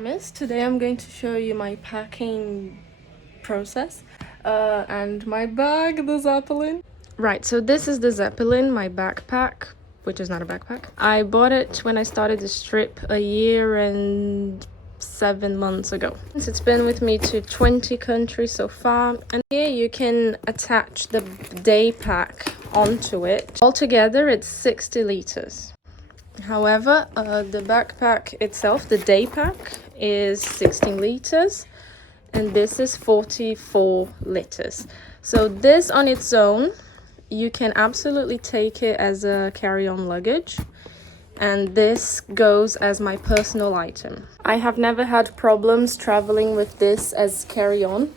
promised, today I'm going to show you my packing process and my bag, the Zeppelin. Right, so this is the Zeppelin, my backpack, which is not a backpack. I bought it when I started this trip a year and 7 months ago. It's been with me to 20 countries so far, and here you can attach the day pack onto it. Altogether it's 60 liters. However, the backpack itself, the day pack, is 16 liters and this is 44 liters. So this on its own, you can absolutely take it as a carry-on luggage, and this goes as my personal item. I have never had problems traveling with this as carry-on.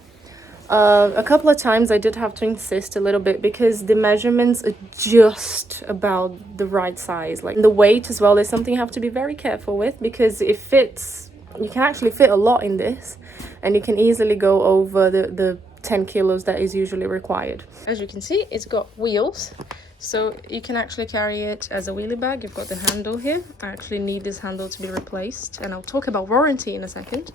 A couple of times I did have to insist a little bit because the measurements are just about the right size. Like the weight as well is something you have to be very careful with, because it fits, you can actually fit a lot in this and you can easily go over the 10 kilos that is usually required. As you can see, it's got wheels, so you can actually carry it as a wheelie bag. You've got the handle here. I actually need this handle to be replaced, and I'll talk about warranty in a second.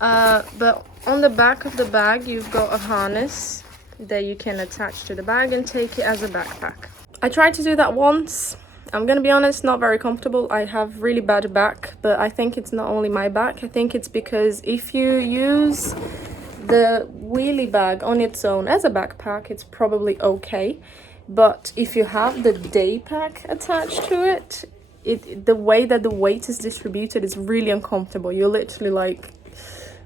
But on the back of the bag, you've got a harness that you can attach to the bag and take it as a backpack. I tried to do that once. I'm gonna be honest, not very comfortable. I have really bad back, but I think it's not only my back. I think it's because if you use the wheelie bag on its own as a backpack, it's probably okay. But if you have the day pack attached to it, the way that the weight is distributed is really uncomfortable. You're literally like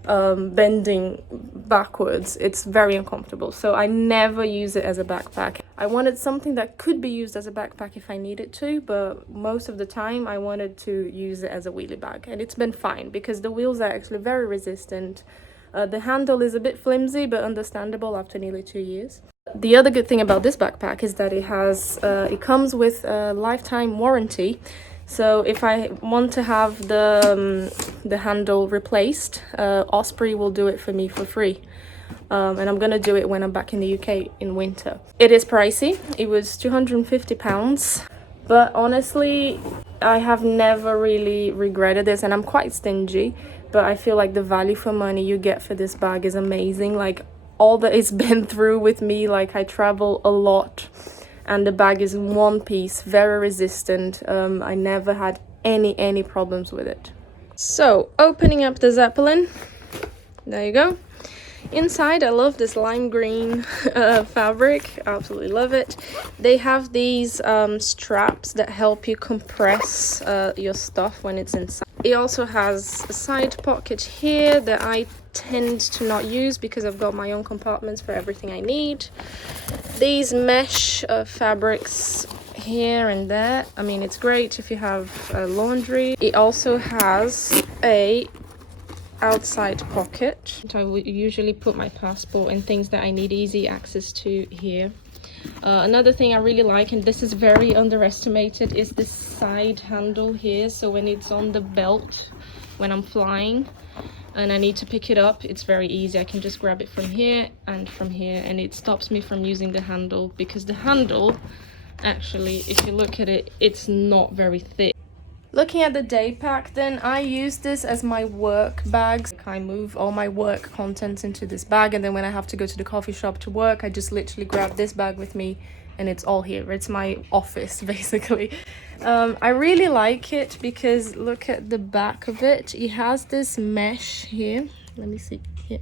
bending backwards. It's very uncomfortable, so I never use it as a backpack. I wanted something that could be used as a backpack if I needed to, but most of the time I wanted to use it as a wheelie bag, and it's been fine because the wheels are actually very resistant. The handle is a bit flimsy, but understandable after nearly 2 years. The other good thing about this backpack is that it comes with a lifetime warranty. So if I want to have the handle replaced, Osprey will do it for me for free. And I'm gonna do it when I'm back in the UK in winter. It is pricey. It was £250, but honestly, I have never really regretted this, and I'm quite stingy, but I feel like the value for money you get for this bag is amazing. Like all that it's been through with me, like I travel a lot, and the bag is in one piece, very resistant. I never had any problems with it. So opening up the Zeppelin, there you go. Inside, I love this lime green fabric, absolutely love it. They have these straps that help you compress your stuff when it's inside. It also has a side pocket here that I tend to not use because I've got my own compartments for everything I need. These mesh fabrics here and there, I mean, it's great if you have laundry. It also has a outside pocket. I would usually put my passport and things that I need easy access to here. Another thing I really like, and this is very underestimated, is this side handle here. So when it's on the belt when I'm flying and I need to pick it up, it's very easy. I can just grab it from here and from here, and it stops me from using the handle, because the handle, actually, if you look at it, it's not very thick. Looking at the day pack, then I use this as my work bag. I move all my work contents into this bag, and then when I have to go to the coffee shop to work, I just literally grab this bag with me and it's all here. It's my office basically. I really like it because look at the back of it. It has this mesh here. Let me see here.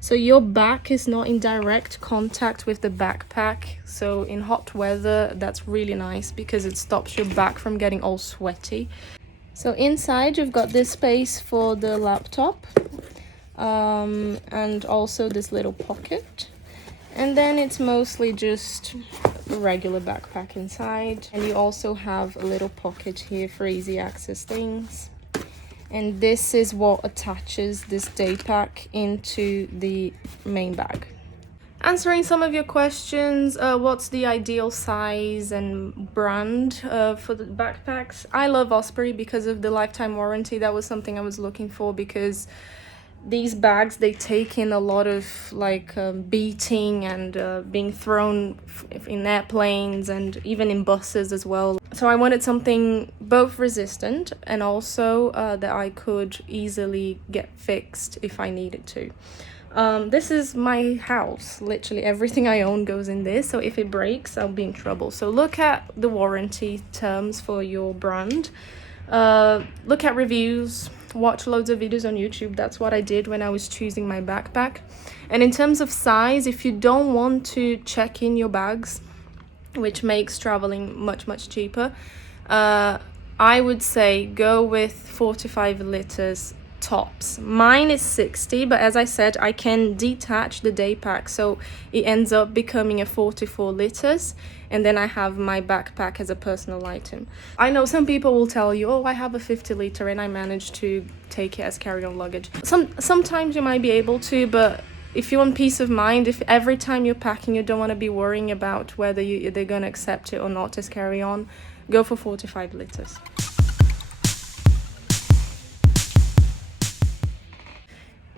So your back is not in direct contact with the backpack. So in hot weather, that's really nice because it stops your back from getting all sweaty. So inside you've got this space for the laptop, and also this little pocket. And then it's mostly just a regular backpack inside. And you also have a little pocket here for easy access things. And this is what attaches this day pack into the main bag. Answering some of your questions, what's the ideal size and brand for the backpacks? I love Osprey because of the lifetime warranty. That was something I was looking for because these bags, they take in a lot of like beating and being thrown in airplanes and even in buses as well. So I wanted something both resistant and also that I could easily get fixed if I needed to. This is my house. Literally everything I own goes in this, so if it breaks, I'll be in trouble. So look at the warranty terms for your brand. Look at reviews, watch loads of videos on YouTube. That's what I did when I was choosing my backpack. And in terms of size, if you don't want to check in your bags, which makes traveling much cheaper, I would say go with 45 liters tops. Mine is 60, but as I said, I can detach the day pack, so it ends up becoming a 44 liters, and then I have my backpack as a personal item. I know some people will tell you, oh, I have a 50 liter and I managed to take it as carry-on luggage. Sometimes you might be able to, but if you want peace of mind, if every time you're packing you don't want to be worrying about whether they're going to accept it or not as carry-on, go for 45 liters.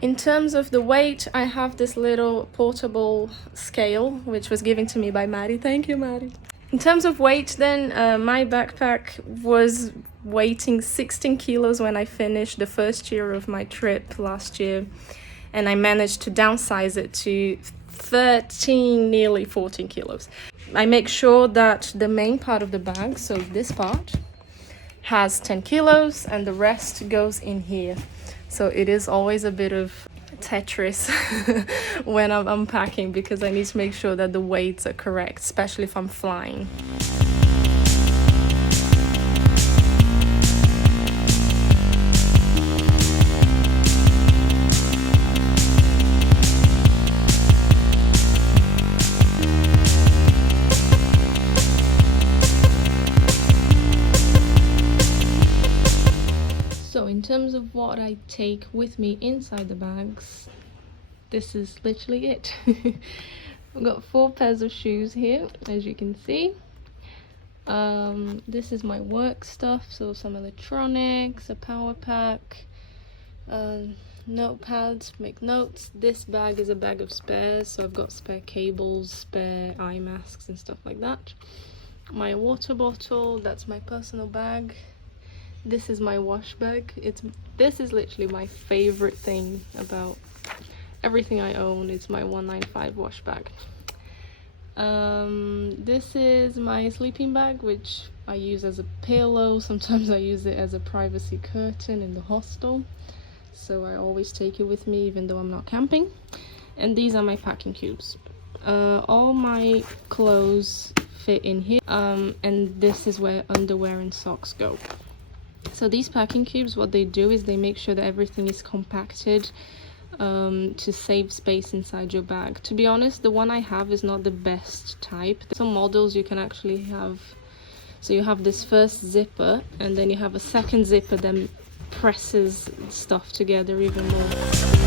In terms of the weight, I have this little portable scale, which was given to me by Maddie. Thank you, Maddie. In terms of weight then, my backpack was weighing 16 kilos when I finished the first year of my trip last year. And I managed to downsize it to 13, nearly 14 kilos. I make sure that the main part of the bag, so this part, has 10 kilos and the rest goes in here. So it is always a bit of Tetris when I'm unpacking, because I need to make sure that the weights are correct, especially if I'm flying. So in terms of what I take with me inside the bags, this is literally it. I've got 4 pairs of shoes here, as you can see. This is my work stuff, so some electronics, a power pack, notepads, make notes. This bag is a bag of spares, so I've got spare cables, spare eye masks and stuff like that. My water bottle, that's my personal bag. This is my wash bag. This is literally my favorite thing about everything I own. It's my 195 wash bag. This is my sleeping bag, which I use as a pillow. Sometimes I use it as a privacy curtain in the hostel, so I always take it with me even though I'm not camping. And these are my packing cubes. All my clothes fit in here, and this is where underwear and socks go. So these packing cubes, what they do is they make sure that everything is compacted to save space inside your bag. To be honest, the one I have is not the best type. Some models you can actually have, so you have this first zipper and then you have a second zipper that presses stuff together even more.